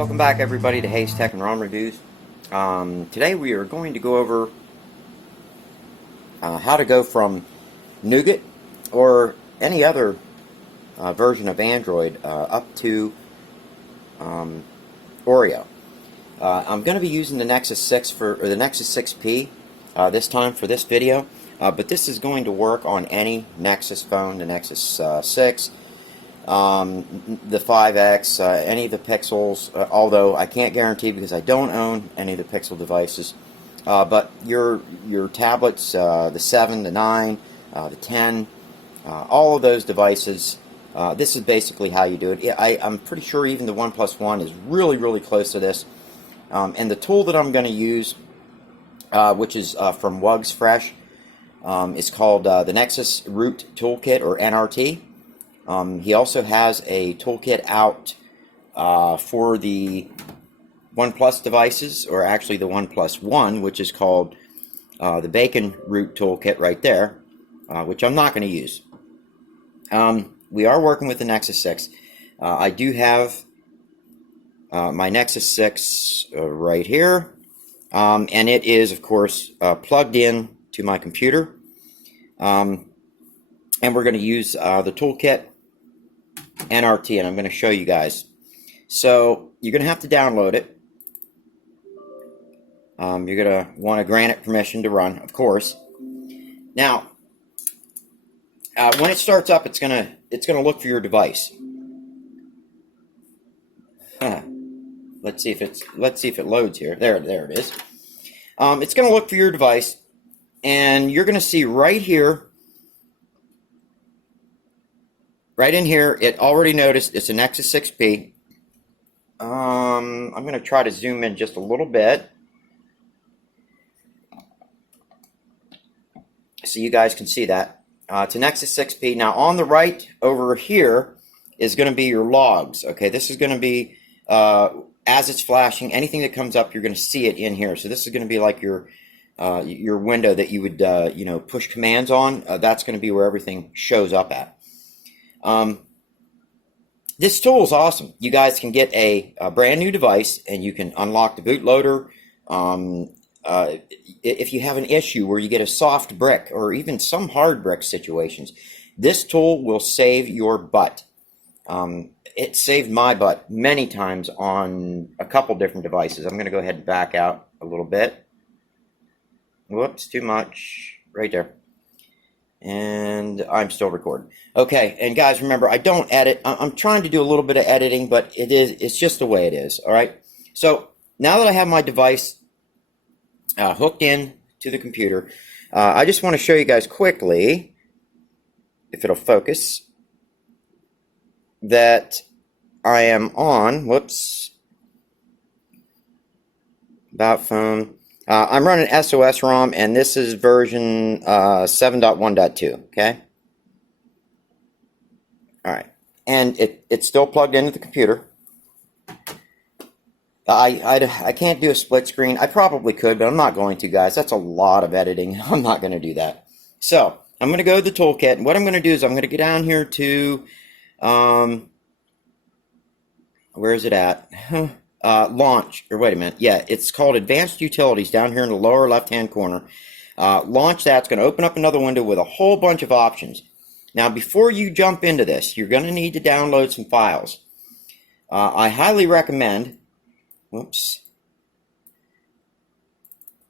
Welcome back, everybody, to Hayes Tech and Rom reviews. Today we are going to go over how to go from Nougat or any other version of Android up to Oreo. I'm going to be using the Nexus 6 or the Nexus 6P this time for this video, but this is going to work on any Nexus phone, the Nexus 6. The 5X, any of the Pixels, although I can't guarantee because I don't own any of the Pixel devices. But your tablets, the 7, the 9, the 10, all of those devices, this is basically how you do it. I'm pretty sure even the OnePlus One is really close to this. And the tool that I'm going to use, which is from WugsFresh, is called the Nexus Root Toolkit, or NRT. He also has a toolkit out for the OnePlus devices, or actually the OnePlus One, which is called the Bacon Root Toolkit right there, which I'm not going to use. We are working with the Nexus 6. I do have my Nexus 6 right here, and it is, of course, plugged in to my computer. And we're going to use the toolkit NRT, and I'm going to show you guys. So you're going to have to download it. You're going to want to grant it permission to run, of course. Now, when it starts up, it's going to look for your device. Let's see if it loads here. There it is. It's going to look for your device, and you're going to see right here. Right in here, it already noticed it's a Nexus 6P. I'm going to try to zoom in just a little bit so you guys can see that. It's a Nexus 6P. Now, on the right over here is going to be your logs. Okay, this is going to be, as it's flashing, anything that comes up, you're going to see it in here. So this is going to be like your window that you would, push commands on. That's going to be where everything shows up at. This tool is awesome. You guys can get a brand new device and you can unlock the bootloader. If you have an issue where you get a soft brick or even some hard brick situations, this tool will save your butt. It saved my butt many times on a couple different devices. I'm going to go ahead and back out a little bit. Whoops, too much. Right there. And I'm still recording. Okay, and guys, remember, I don't edit. I'm trying to do a little bit of editing, but it's just the way it is, all right? So now that I have my device hooked in to the computer, I just want to show you guys quickly, if it'll focus, that I am on, about phone. I'm running SiXrom, and this is version 7.1.2, okay? All right, and it's still plugged into the computer. I can't do a split screen. I probably could, but I'm not going to, guys. That's a lot of editing. I'm not going to do that. So I'm going to go to the toolkit, and what I'm going to do is I'm going to get down here to, where is it at? Launch, or wait a minute, yeah, it's called Advanced Utilities down here in the lower left-hand corner. Launch that. It's going to open up another window with a whole bunch of options. Now, before you jump into this, you're going to need to download some files. I highly recommend, that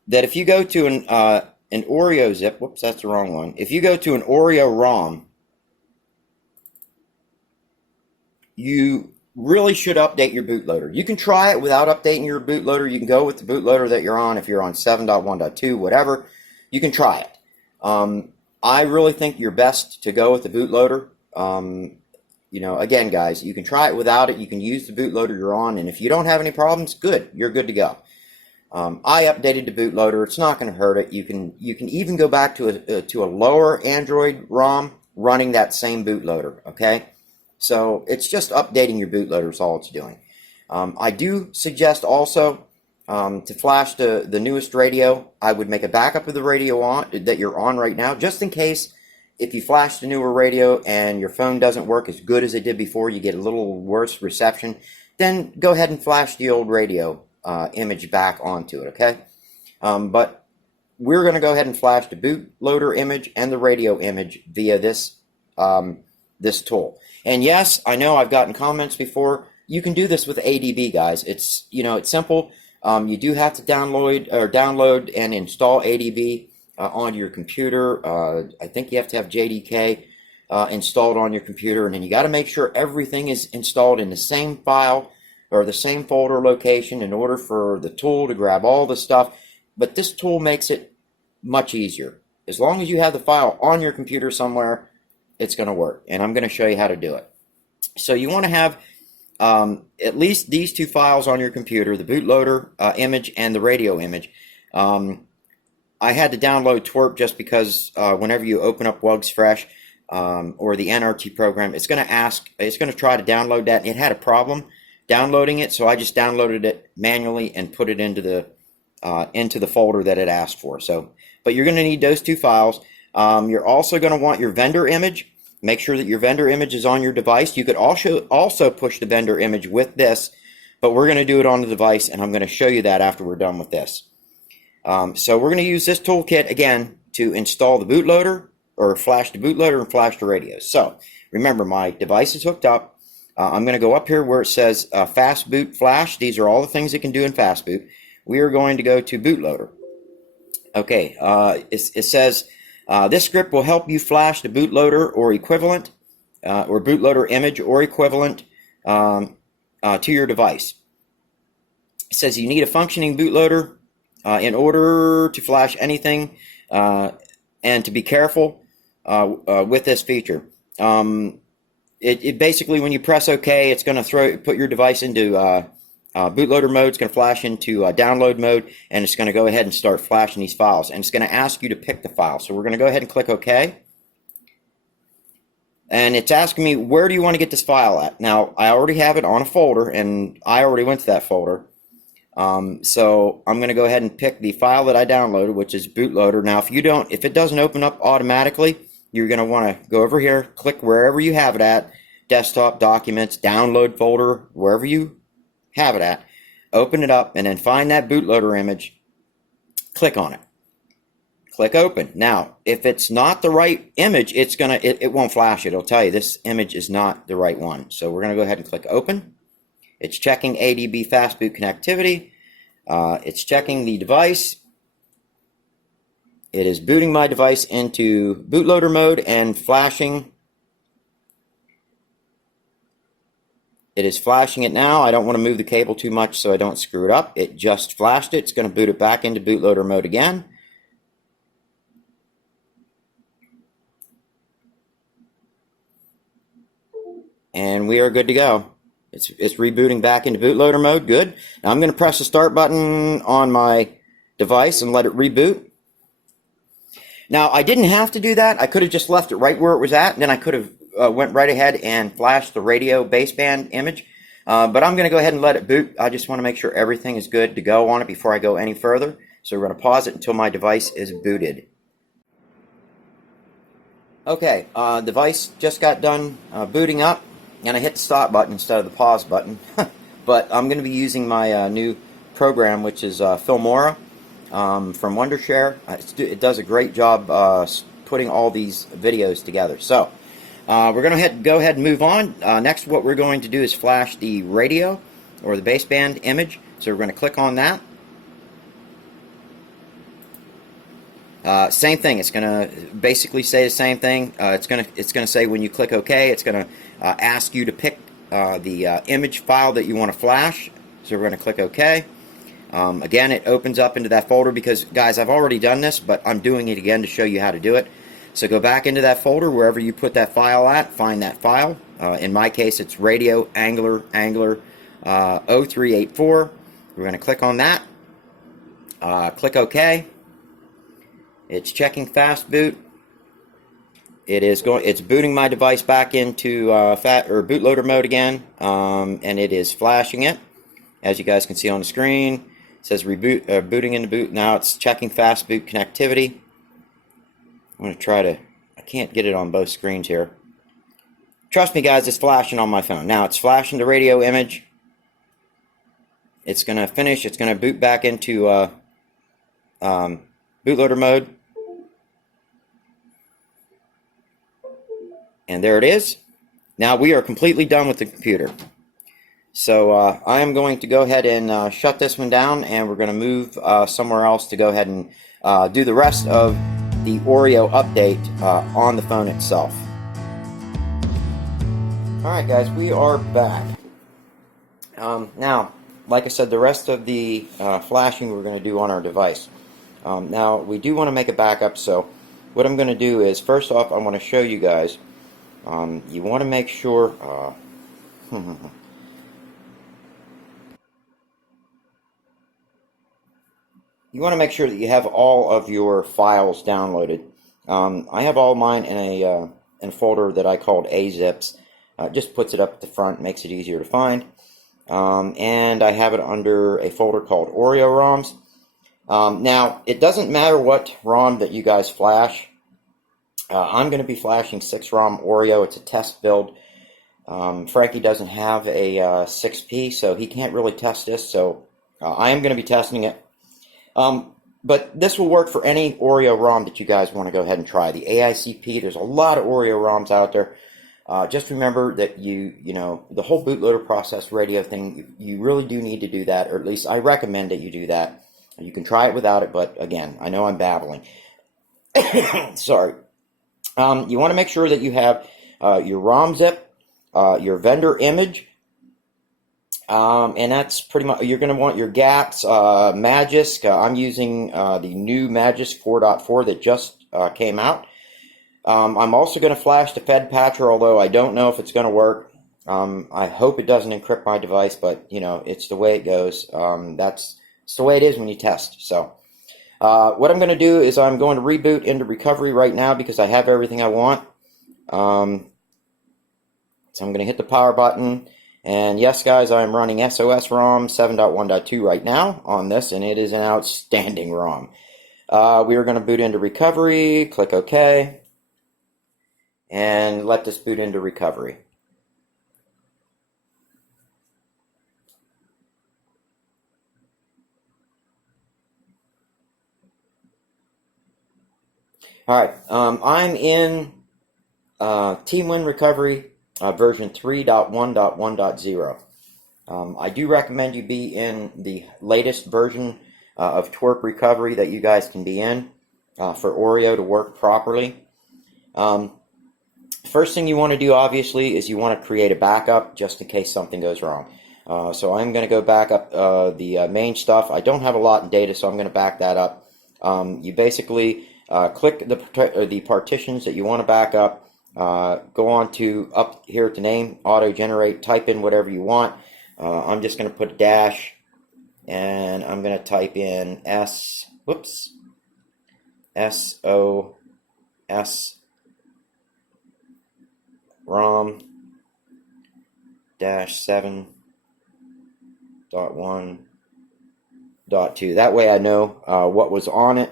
if you go to an Oreo zip, that's the wrong one. If you go to an Oreo Rom, you really should update your bootloader. You can try it without updating your bootloader. You can go with the bootloader that you're on. If you're on 7.1.2, whatever, you can try it. I really think you're best to go with the bootloader. Again, guys, you can try it without it. You can use the bootloader you're on, and if you don't have any problems, good. You're good to go. I updated the bootloader. It's not going to hurt it. You can even go back to a lower Android ROM running that same bootloader. Okay. So it's just updating your bootloader is all it's doing. I do suggest also to flash the newest radio. I would make a backup of the radio that you're on right now, just in case if you flash the newer radio and your phone doesn't work as good as it did before, you get a little worse reception. then go ahead and flash the old radio image back onto it, okay? But we're going to go ahead and flash the bootloader image and the radio image via this this tool. And yes, I know I've gotten comments before. You can do this with ADB, guys. It's, you know, it's simple. You do have to download and install ADB onto your computer. I think you have to have JDK installed on your computer, and then you got to make sure everything is installed in the same file or the same folder location in order for the tool to grab all the stuff. But this tool makes it much easier. As long as you have the file on your computer somewhere, it's going to work, and I'm going to show you how to do it. So you want to have at least these two files on your computer, the bootloader image and the radio image. I had to download TWRP just because whenever you open up WugsFresh or the NRT program, it's going to try to download that, and it had a problem downloading it, so I just downloaded it manually and put it into the folder that it asked for. So, but you're going to need those two files. You're also going to want your vendor image. Make sure that your vendor image is on your device. You could also push the vendor image with this, but we're going to do it on the device, and I'm going to show you that after we're done with this. So we're going to use this toolkit again to install the bootloader, or flash the bootloader and flash the radio. So remember, my device is hooked up. I'm going to go up here where it says fast boot flash. These are all the things it can do in fast boot. We are going to go to bootloader. Okay, it says this script will help you flash the bootloader or equivalent, or bootloader image or equivalent to your device. It says you need a functioning bootloader in order to flash anything, and to be careful with this feature. It basically, when you press OK, it's going to put your device into bootloader mode. It's going to flash into download mode, and it's going to go ahead and start flashing these files. And it's going to ask you to pick the file. So we're going to go ahead and click OK. And it's asking me, where do you want to get this file at? Now, I already have it on a folder, and I already went to that folder. So I'm going to go ahead and pick the file that I downloaded, which is bootloader. Now, if it doesn't open up automatically, you're going to want to go over here, click wherever you have it at, desktop, documents, download folder, wherever you have it at, open it up, and then find that bootloader image, click on it, click open. Now, if it's not the right image, it won't flash it. It'll tell you this image is not the right one. So we're going to go ahead and click open. It's checking ADB fastboot connectivity. It's checking the device. It is booting my device into bootloader mode and flashing. It is flashing it now. I don't want to move the cable too much so I don't screw it up. It just flashed it. It's going to boot it back into bootloader mode again. And we are good to go. It's rebooting back into bootloader mode. Good. Now I'm going to press the start button on my device and let it reboot. Now, I didn't have to do that. I could have just left it right where it was at, and then I could have went right ahead and flashed the radio baseband image. But I'm going to go ahead and let it boot. I just want to make sure everything is good to go on it before I go any further. So we're going to pause it until my device is booted. Okay, device just got done booting up, and I hit the stop button instead of the pause button. But I'm going to be using my new program, which is Filmora. From Wondershare. It does a great job putting all these videos together. So we're going to go ahead and move on. Next, what we're going to do is flash the radio or the baseband image. So we're going to click on that. Same thing. It's going to basically say the same thing. It's going to say when you click OK, it's going to ask you to pick the image file that you want to flash. So we're going to click OK. Again, it opens up into that folder because, guys, I've already done this, but I'm doing it again to show you how to do it. So go back into that folder, wherever you put that file at, find that file. In my case, it's Radio Angler 0384. We're going to click on that. Click OK. It's checking fast boot. It's booting my device back into bootloader mode again, and it is flashing it, as you guys can see on the screen. It says reboot, booting into boot. Now it's checking fast boot connectivity. I'm going to try to, I can't get it on both screens here. Trust me, guys, it's flashing on my phone. Now it's flashing the radio image. it's going to finish. It's going to boot back into bootloader mode. And there it is. Now we are completely done with the computer. So I am going to go ahead and shut this one down, and we're going to move somewhere else to go ahead and do the rest of the Oreo update on the phone itself. Alright guys, we are back. Now, like I said, the rest of the flashing we're going to do on our device. Now, we do want to make a backup, so what I'm going to do is, first off, I want to show you guys, you want to make sure, you want to make sure that you have all of your files downloaded. I have all mine in a folder that I called AZIPs. Just puts it up at the front, makes it easier to find. And I have it under a folder called Oreo Roms. Now, it doesn't matter what ROM that you guys flash. I'm going to be flashing SiXrom Oreo. It's a test build. Frankie doesn't have a 6P, so he can't really test this. So I am going to be testing it. But this will work for any Oreo ROM that you guys want to go ahead and try. The AICP, there's a lot of Oreo ROMs out there. Just remember that you know, the whole bootloader process radio thing, you really do need to do that, or at least I recommend that you do that. You can try it without it, but again, I know I'm babbling. Sorry. You want to make sure that you have your ROM zip, your vendor image, and that's pretty much, you're going to want your GApps, Magisk. I'm using the new Magisk 4.4 that just came out. I'm also going to flash the Fed patcher, although I don't know if it's going to work. I hope it doesn't encrypt my device, but you know, it's the way it goes. That's the way it is when you test. So what I'm going to do is I'm going to reboot into recovery right now because I have everything I want. So I'm going to hit the power button. And yes, guys, I'm running SiXrom 7.1.2 right now on this, and it is an outstanding ROM. We are going to boot into recovery, click OK, and let this boot into recovery. Alright, I'm in T-Win recovery version 3.1.1.0. I do recommend you be in the latest version of TWRP recovery that you guys can be in for Oreo to work properly. First thing you want to do, obviously, is you want to create a backup just in case something goes wrong. So I'm going to go back up the main stuff. I don't have a lot in data, so I'm going to back that up. You basically click the partitions that you want to back up. Go on to up here at the name, auto-generate, type in whatever you want. I'm just going to put a dash, and I'm going to type in SOS-ROM -7.1.2. That way I know what was on it.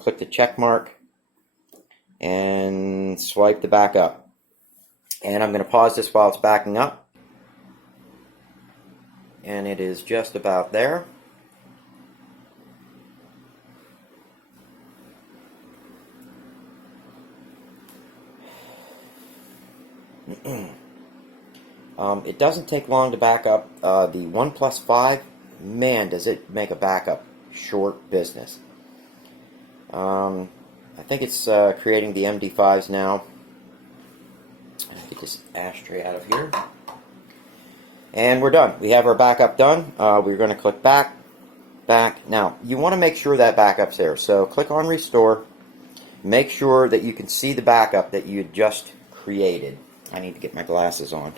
Click the check mark and swipe the back up. And I'm going to pause this while it's backing up. And it is just about there. It doesn't take long to back up. The OnePlus 5, man, does it make a backup short business. I think it's creating the MD5s now. Get this ashtray out of here. And we're done. We have our backup done. We're going to click back. Now, you want to make sure that backup's there. So click on Restore. Make sure that you can see the backup that you just created. I need to get my glasses on.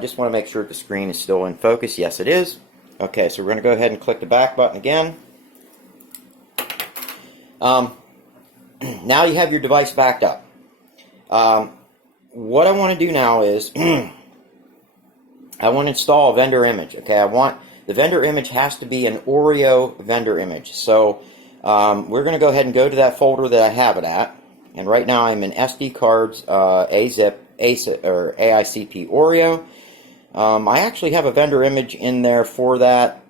Just want to make sure the screen is still in focus. Yes, it is. Okay, so we're going to go ahead and click the back button again. Now you have your device backed up. What I want to do now is I want to install a vendor image. Okay, the vendor image has to be an Oreo vendor image. So we're going to go ahead and go to that folder that I have it at. And right now I'm in SD cards, AICP Oreo. I actually have a vendor image in there for that,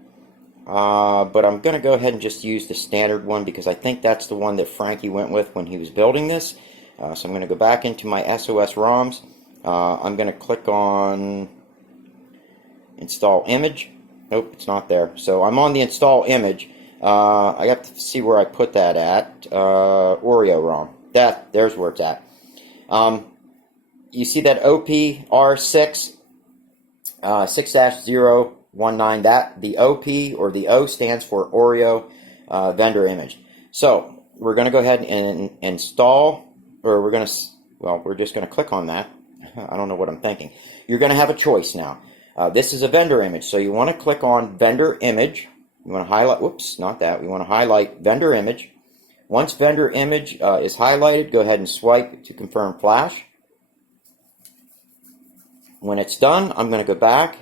but I'm going to go ahead and just use the standard one because I think that's the one that Frankie went with when he was building this. So I'm going to go back into my SOS ROMs. I'm going to click on install image. Nope, it's not there. So I'm on the install image. I have to see where I put that at. Oreo Rom. There's where it's at. You see that OPR6 6-019. That the OP or the O stands for Oreo vendor image. So we're going to go ahead and install, or we're just going to click on that. I don't know what I'm thinking. You're going to have a choice now. This is a vendor image, so you want to click on vendor image. You want to highlight, whoops, not that. We want to highlight vendor image. Once vendor image is highlighted, go ahead and swipe to confirm flash. When it's done, I'm going to go back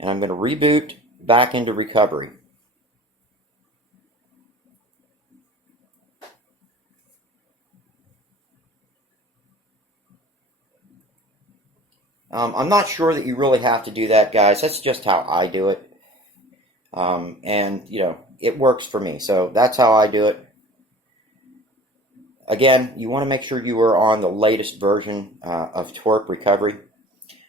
and I'm going to reboot back into recovery. I'm not sure that you really have to do that, guys. That's just how I do it. And, you know, it works for me. So that's how I do it. Again, you want to make sure you are on the latest version of TWRP recovery.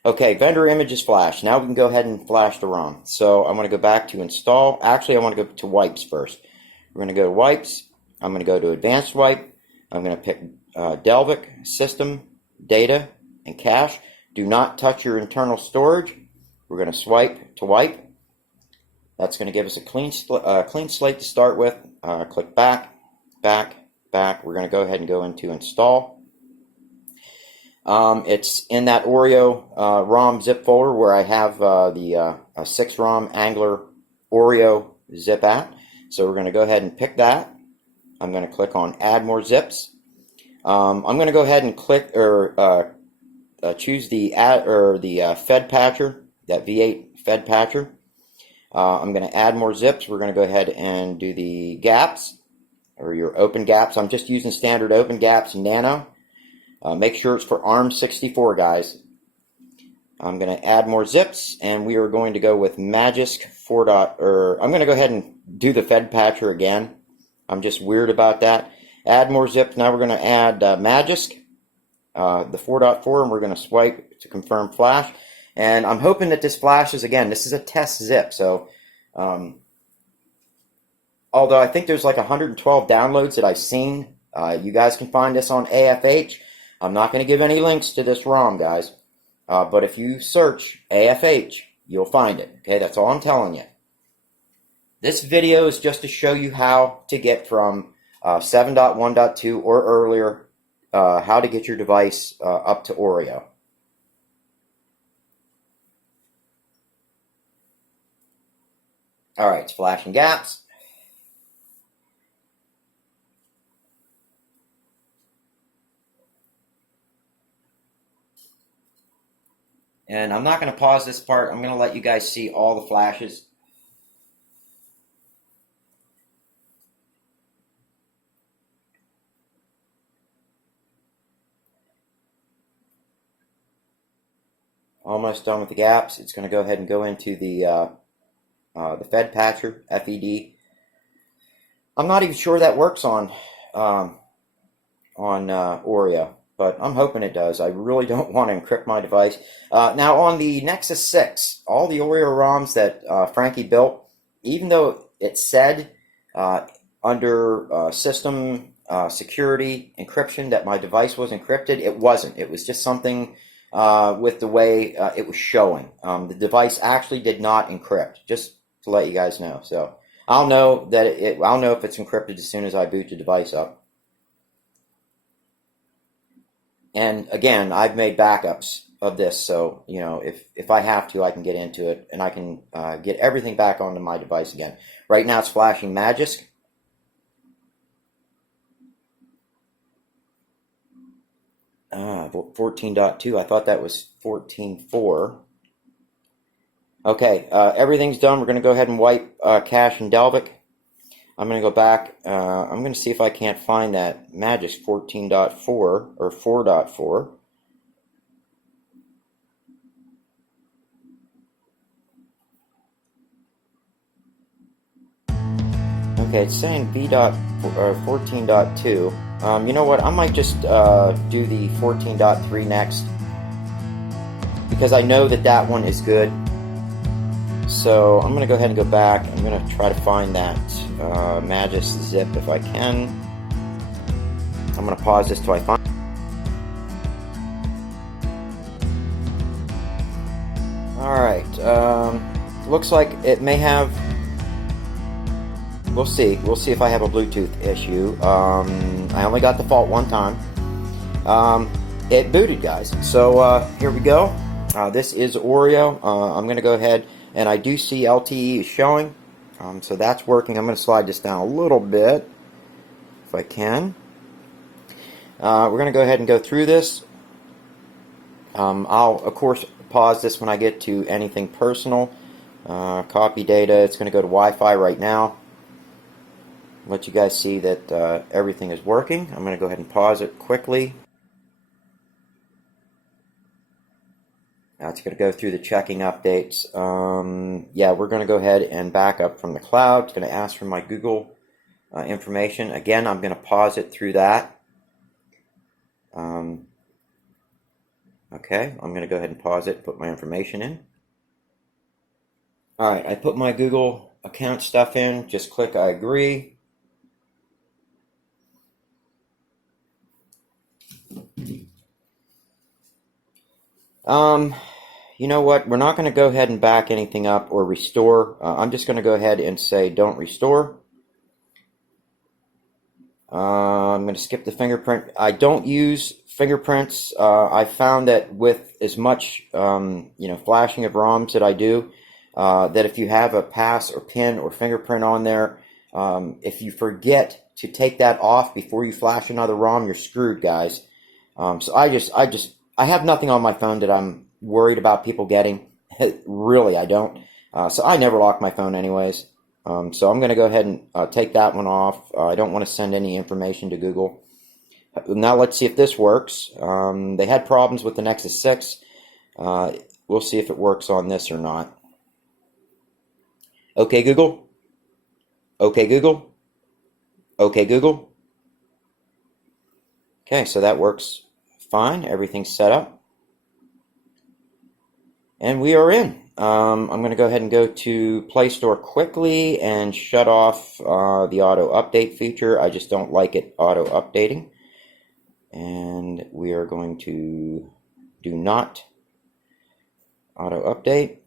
Okay, vendor image is flashed. Now we can go ahead and flash the ROM. So I'm going to go back to install. Actually, I want to go to wipes first. We're going to go to wipes. I'm going to go to advanced wipe. I'm going to pick Delvic, system, data, and cache. Do not touch your internal storage. We're going to swipe to wipe. That's going to give us a clean slate to start with. Click back, back, back. We're going to go ahead and go into install. It's in that Oreo ROM zip folder where I have the SiXrom Angler Oreo zip at. So we're going to go ahead and pick that. I'm going to click on add more zips. I'm going to go ahead and click or choose the Fed patcher, that V8 Fed patcher. I'm going to add more zips. We're going to go ahead and do the gaps or your open gaps. I'm just using standard open gaps nano. Make sure it's for ARM64, guys. I'm going to add more zips, and we are going to go with Magisk 4. I'm going to go ahead and do the Fed patcher again. I'm just weird about that. Add more zips. Now we're going to add Magisk, the 4.4, and we're going to swipe to confirm flash. And I'm hoping that this flashes again. This is a test zip, so although I think there's like 112 downloads that I've seen, you guys can find this on AFH. I'm not going to give any links to this ROM, guys. But if you search AFH, you'll find it. Okay, that's all I'm telling you. This video is just to show you how to get from 7.1.2 or earlier, how to get your device up to Oreo. All right, it's flashing gaps. And I'm not going to pause this part. I'm going to let you guys see all the flashes. Almost done with the gaps. It's going to go ahead and go into the Fed patcher, FED. I'm not even sure that works on Oreo, but I'm hoping it does. I really don't want to encrypt my device. Now on the Nexus 6, all the Oreo ROMs that Frankie built, even though it said under system security encryption that my device was encrypted, it wasn't. It was just something with the way it was showing. The device actually did not encrypt, just to let you guys know. So I'll know that I'll know if it's encrypted as soon as I boot the device up. And again, I've made backups of this, so you know, if I have to, I can get into it and I can get everything back onto my device again. Right now, it's flashing Magisk. Ah, 14.2. I thought that was 14.4. Okay, everything's done. We're going to go ahead and wipe cache and Delvic. I'm going to go back. I'm going to see if I can't find that Magisk 14.4 or 4.4. Okay, it's saying v.14.2. You know what? I might just do the 14.3 next, because I know that that one is good. So I'm going to go ahead and go back. I'm going to try to find that Magis zip if I can. I'm going to pause this till I find. Alright, looks like it may have. We'll see. We'll see if I have a Bluetooth issue. I only got the fault one time. It booted, guys. So here we go. This is Oreo. I'm going to go ahead, and I do see LTE is showing. So that's working. I'm going to slide this down a little bit, if I can. We're going to go ahead and go through this. I'll, of course, pause this when I get to anything personal. Copy data. It's going to go to Wi-Fi right now. Let you guys see that everything is working. I'm going to go ahead and pause it quickly. Now it's going to go through the checking updates. Yeah, we're going to go ahead and back up from the cloud. It's going to ask for my Google information. Again, I'm going to pause it through that. Okay, I'm going to go ahead and pause it, put my information in. Alright, I put my Google account stuff in. Just click I agree. You know what? We're not going to go ahead and back anything up or restore. I'm just going to go ahead and say don't restore. I'm going to skip the fingerprint. I don't use fingerprints. I found that with as much flashing of ROMs that I do, that if you have a pass or pin or fingerprint on there, if you forget to take that off before you flash another ROM, you're screwed, guys. So I have nothing on my phone that I'm worried about people getting. Really, I don't. So I never lock my phone anyways. So I'm going to go ahead and take that one off. I don't want to send any information to Google. Now let's see if this works. They had problems with the Nexus 6. We'll see if it works on this or not. Okay, Google. Okay, Google. Okay, Google. Okay, so that works fine. Everything's set up. And we are in. I'm going to go ahead and go to Play Store quickly and shut off the auto update feature. I just don't like it auto updating. And we are going to do not auto update.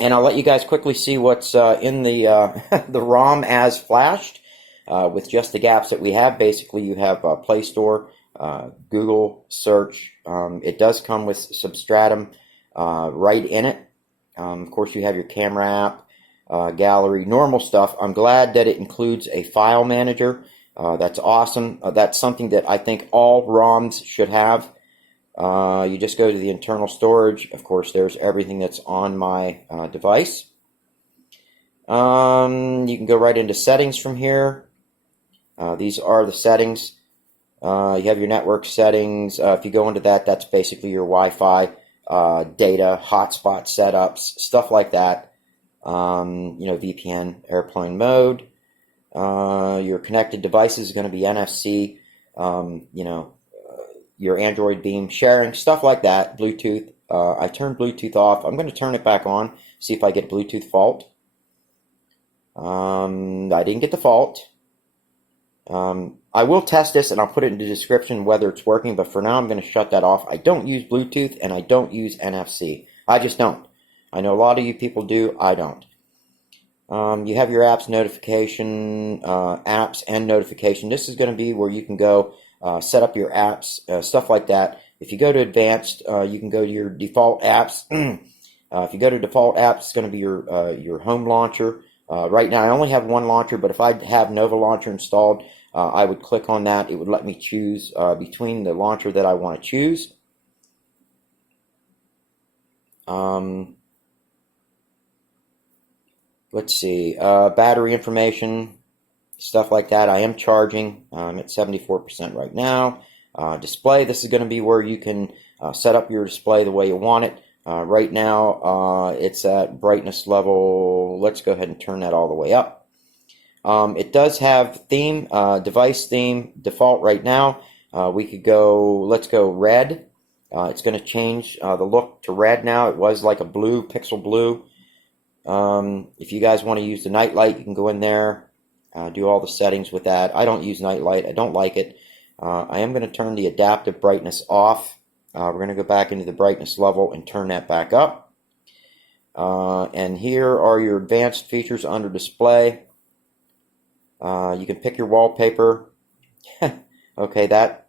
And I'll let you guys quickly see what's in the the ROM as flashed with just the gaps that we have. Basically, you have Play Store, Google search. It does come with Substratum right in it. Of course, you have your camera app, gallery, normal stuff. I'm glad that it includes a file manager. That's awesome. That's something that I think all ROMs should have. You just go to the internal storage. Of course, there's everything that's on my device. You can go right into settings from here. These are the settings. You have your network settings. If you go into that, that's basically your Wi-Fi, data, hotspot setups, stuff like that. VPN, airplane mode. Your connected devices is going to be NFC. Your Android beam sharing, stuff like that. Bluetooth. I turned Bluetooth off. I'm going to turn it back on, see if I get Bluetooth fault. I didn't get the fault. I will test this and I'll put it in the description whether it's working, but for now I'm going to shut that off. I don't use Bluetooth and I don't use NFC. I just don't. I know a lot of you people do. I don't. You have your apps notification, apps and notification. This is going to be where you can go set up your apps, stuff like that. If you go to advanced, you can go to your default apps. If you go to default apps, it's going to be your home launcher. Right now I only have one launcher, but if I have Nova Launcher installed, I would click on that. It would let me choose between the launcher that I want to choose. Let's see, battery information, stuff like that. I am charging. I'm at 74% right now. Display, this is going to be where you can set up your display the way you want it. Right now, it's at brightness level. Let's go ahead and turn that all the way up. It does have theme, device theme default right now. We could go, let's go red. It's going to change the look to red now. It was like a blue, pixel blue. If you guys want to use the night light, you can go in there, do all the settings with that. I don't use night light. I don't like it. I am going to turn the adaptive brightness off. We're going to go back into the brightness level and turn that back up. And here are your advanced features under display. You can pick your wallpaper. Okay, that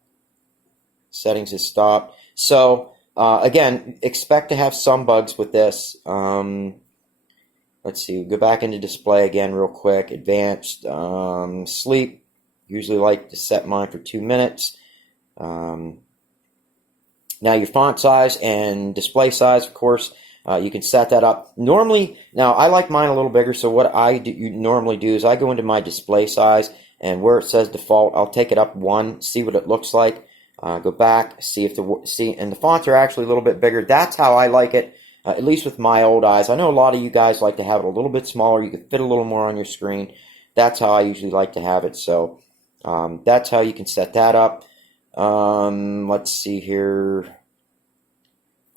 settings is stopped. So again, expect to have some bugs with this. Let's see, go back into display again real quick. Advanced, sleep. Usually like to set mine for 2 minutes. Now your font size and display size, of course, you can set that up. Normally, now I like mine a little bigger, so what I normally do is I go into my display size, and where it says default, I'll take it up 1, see what it looks like. Go back, see if and the fonts are actually a little bit bigger. That's how I like it, at least with my old eyes. I know a lot of you guys like to have it a little bit smaller. You can fit a little more on your screen. That's how I usually like to have it. So that's how you can set that up. Let's see here.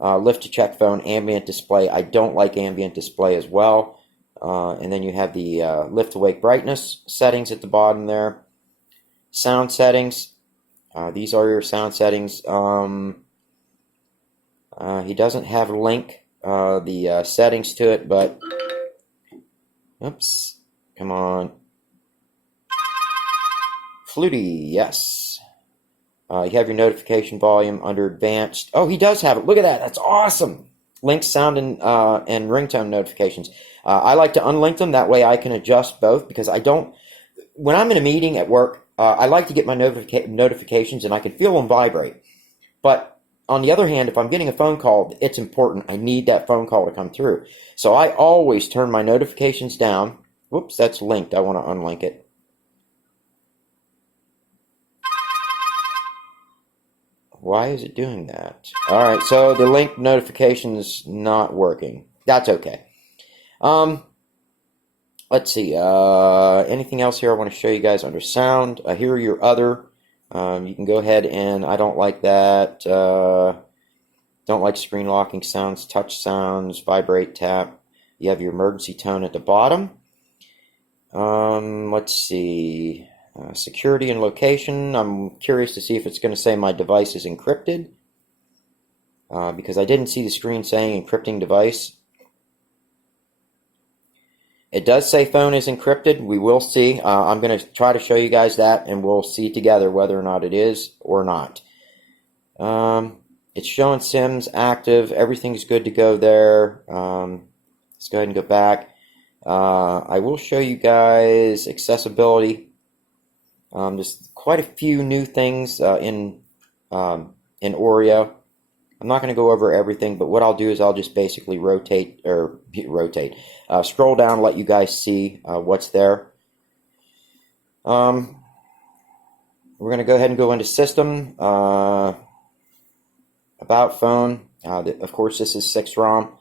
Lift to check phone, ambient display. I don't like ambient display as well. And then you have the lift to wake brightness settings at the bottom there. Sound settings. These are your sound settings. He doesn't have llink, the settings to it, but oops, come on. Fluty, yes. You have your notification volume under advanced. Oh, he does have it. Look at that. That's awesome. Link, sound, and ringtone notifications. I like to unlink them. That way I can adjust both, because I don't, when I'm in a meeting at work, I like to get my notifications and I can feel them vibrate. But on the other hand, if I'm getting a phone call, it's important. I need that phone call to come through. So I always turn my notifications down. Whoops, that's linked. I want to unlink it. Why is it doing that? All right, so the link notification is not working. That's okay. Let's see. Anything else here I want to show you guys under sound? Here are your other. You can go ahead and I don't like that. Don't like screen locking sounds, touch sounds, vibrate, tap. You have your emergency tone at the bottom. Let's see. Security and location. I'm curious to see if it's going to say my device is encrypted, because I didn't see the screen saying encrypting device. It does say phone is encrypted. We will see. I'm going to try to show you guys that, and we'll see together whether or not it is or not. It's showing SIMs active. Everything's good to go there. Let's go ahead and go back. I will show you guys accessibility. There's quite a few new things in Oreo. I'm not going to go over everything, but what I'll do is I'll just basically scroll down, let you guys see what's there. We're going to go ahead and go into System, About Phone. Of course, this is SiXrom.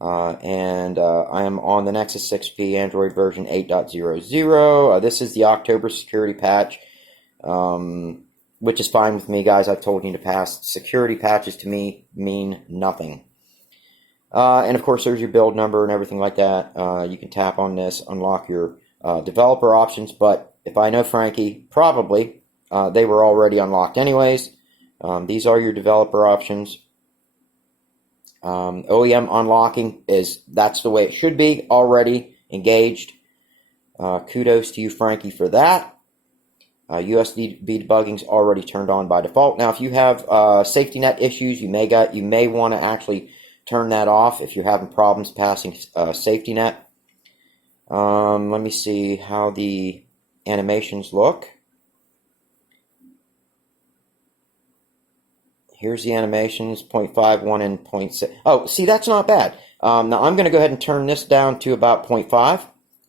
And I am on the Nexus 6P Android version 8.00. This is the October security patch, which is fine with me, guys. I've told you in the past, security patches to me mean nothing. And of course, there's your build number and everything like that. You can tap on this, unlock your developer options, but if I know Frankie, probably they were already unlocked anyways. These are your developer options. OEM unlocking that's the way it should be, already engaged. Kudos to you, Frankie, for that. USB debugging's already turned on by default. Now, if you have safety net issues, you may want to actually turn that off if you're having problems passing safety net. Let me see how the animations look. Here's the animations, 0.5, 1, and 0.6. Oh, see, that's not bad. Now, I'm going to go ahead and turn this down to about 0.5,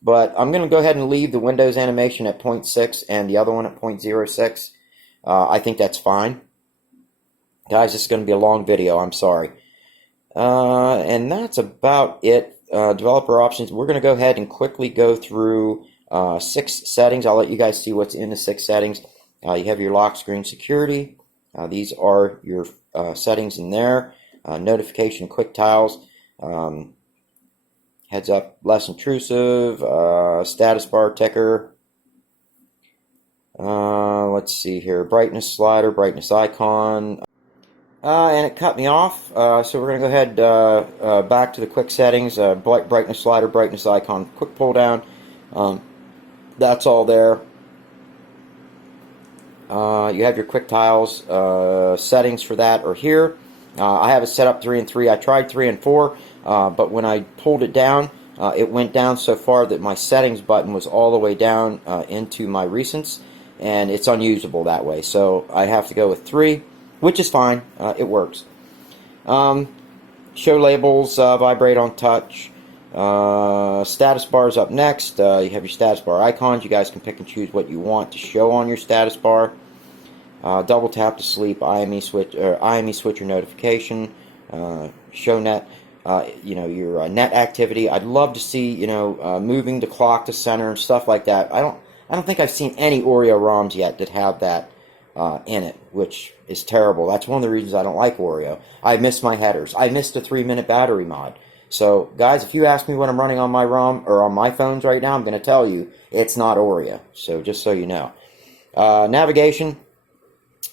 but I'm going to go ahead and leave the Windows animation at 0.6 and the other one at 0.06. I think that's fine. Guys, this is going to be a long video. I'm sorry. And that's about it. Developer options. We're going to go ahead and quickly go through 6 settings. I'll let you guys see what's in the 6 settings. You have your lock screen security. These are your settings in there. Notification quick tiles. Heads up less intrusive. Status bar ticker. Let's see here. Brightness slider, brightness icon. And it cut me off, so we're going to go ahead back to the quick settings. Brightness slider, brightness icon, quick pull down. That's all there. You have your quick tiles settings for that are here. I have it set up 3 and 3. I tried 3 and 4, but when I pulled it down, it went down so far that my settings button was all the way down into my recents, and it's unusable that way. So I have to go with 3, which is fine. It works. Show labels, vibrate on touch. Status bars up next. You have your status bar icons. You guys can pick and choose what you want to show on your status bar. Double tap to sleep, IME switcher notification, show net, your net activity. I'd love to see, moving the clock to center and stuff like that. I don't think I've seen any Oreo ROMs yet that have that in it, which is terrible. That's one of the reasons I don't like Oreo. I miss my headers. I missed a 3-minute battery mod. So, guys, if you ask me what I'm running on my ROM or on my phones right now, I'm going to tell you it's not Oreo. So, just so you know. Navigation.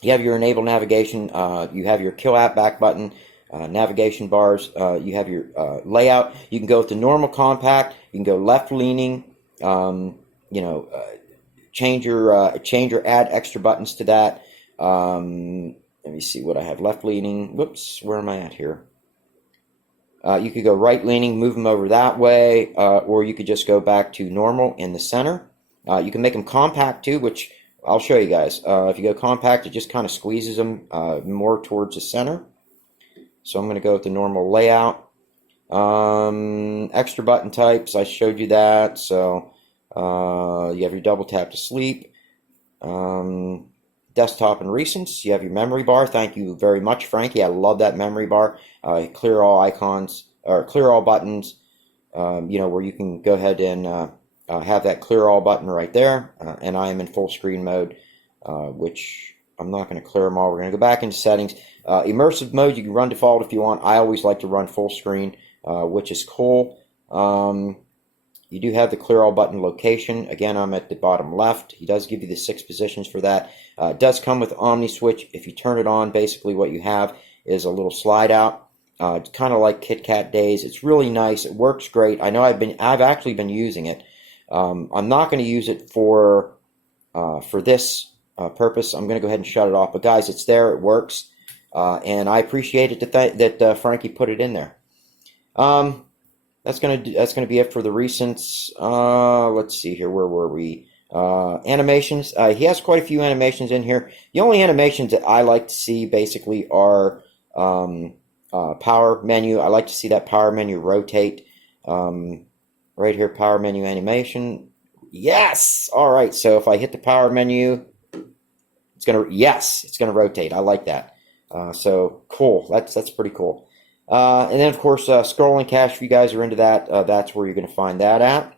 You have your enable navigation. You have your kill app back button. Navigation bars. You have your layout. You can go to normal compact. You can go left leaning. Change or add extra buttons to that. Let me see what I have. Left leaning. Whoops, where am I at here? You could go right leaning, move them over that way, or you could just go back to normal in the center. You can make them compact too, which I'll show you guys. If you go compact, it just kind of squeezes them more towards the center. So I'm going to go with the normal layout. Extra button types, I showed you that. So you have your double tap to sleep. Desktop and recents. You have your memory bar. Thank you very much, Frankie. I love that memory bar. Clear all icons, or clear all buttons. Where you can go ahead and have that clear all button right there. And I am in full screen mode, which I'm not going to clear them all. We're going to go back into settings. Immersive mode, you can run default if you want. I always like to run full screen, which is cool. You do have the clear all button location. Again, I'm at the bottom left. He does give you the 6 positions for that. It does come with Omni switch. If you turn it on, basically what you have is a little slide out. It's kind of like Kit Kat days. It's really nice. It works great. I know I've actually been using it. I'm not going to use it for this purpose. I'm going to go ahead and shut it off. But guys, it's there. It works, and I appreciate it that Frankie put it in there. That's gonna be it for the recents. Let's see here. Where were we? Animations. He has quite a few animations in here. The only animations that I like to see basically are power menu. I like to see that power menu rotate. Right here, power menu animation. Yes. All right. So if I hit the power menu, it's gonna rotate. I like that. So cool. That's pretty cool. And then, of course, scrolling cache, if you guys are into that, that's where you're going to find that at.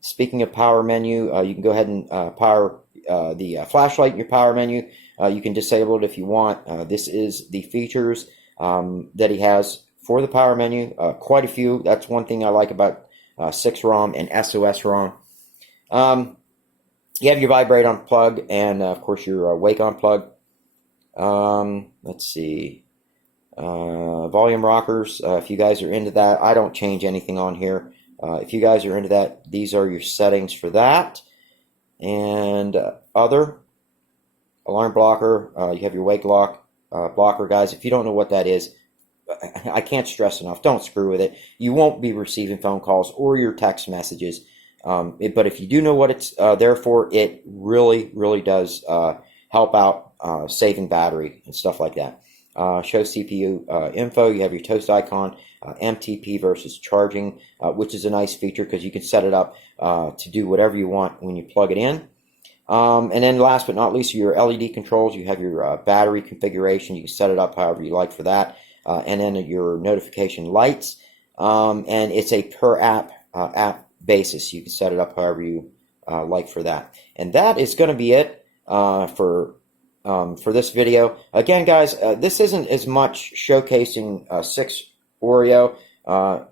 Speaking of power menu, you can go ahead and power the flashlight in your power menu. You can disable it if you want. This is the features that he has for the power menu. Quite a few. That's one thing I like about SiXrom and SOS-ROM. You have your vibrate on plug and, of course, your wake on plug. Let's see. Volume rockers, if you guys are into that. I don't change anything on here. If you guys are into that, these are your settings for that. And other alarm blocker, you have your wake lock blocker, guys. If you don't know what that is, I can't stress enough, don't screw with it. You won't be receiving phone calls or your text messages. But if you do know what it's there for, it really, really does help out saving battery and stuff like that. Show CPU info. You have your toast icon, MTP versus charging, which is a nice feature because you can set it up to do whatever you want when you plug it in. And then last but not least, your LED controls. You have your battery configuration. You can set it up however you like for that. And then your notification lights. And it's a per app basis. You can set it up however you like for that. And that is going to be it for this video. Again, guys, this isn't as much showcasing SiXrom Oreo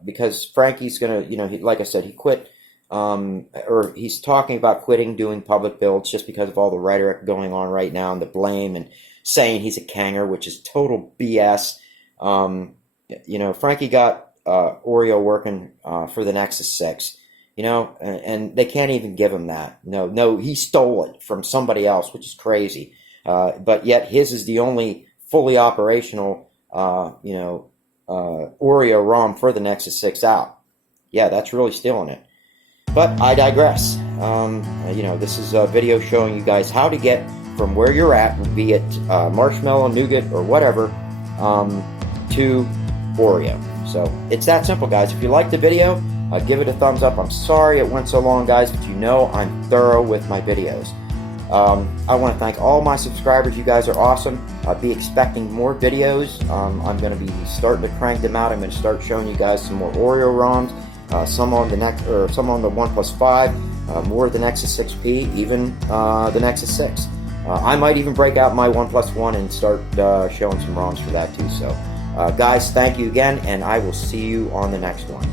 because Frankie's going to, you know, like I said, he quit, or he's talking about quitting doing public builds just because of all the rhetoric going on right now and the blame and saying he's a kanger, which is total BS. You know, Frankie got Oreo working for the Nexus 6. You know, and they can't even give him that. No, he stole it from somebody else, which is crazy. But yet his is the only fully operational, you know, Oreo Rom for the Nexus 6 out. Yeah, that's really stealing it. But I digress. You know, this is a video showing you guys how to get from where you're at, be it marshmallow, nougat, or whatever, to Oreo. So it's that simple, guys. If you liked the video, give it a thumbs up. I'm sorry it went so long, guys, but you know I'm thorough with my videos. I want to thank all my subscribers. You guys are awesome. Be expecting more videos. I'm going to be starting to crank them out. I'm going to start showing you guys some more Oreo ROMs, some on the some on the OnePlus 5, more of the Nexus 6P, even the Nexus 6. I might even break out my OnePlus 1 and start showing some ROMs for that too. So, guys, thank you again, and I will see you on the next one.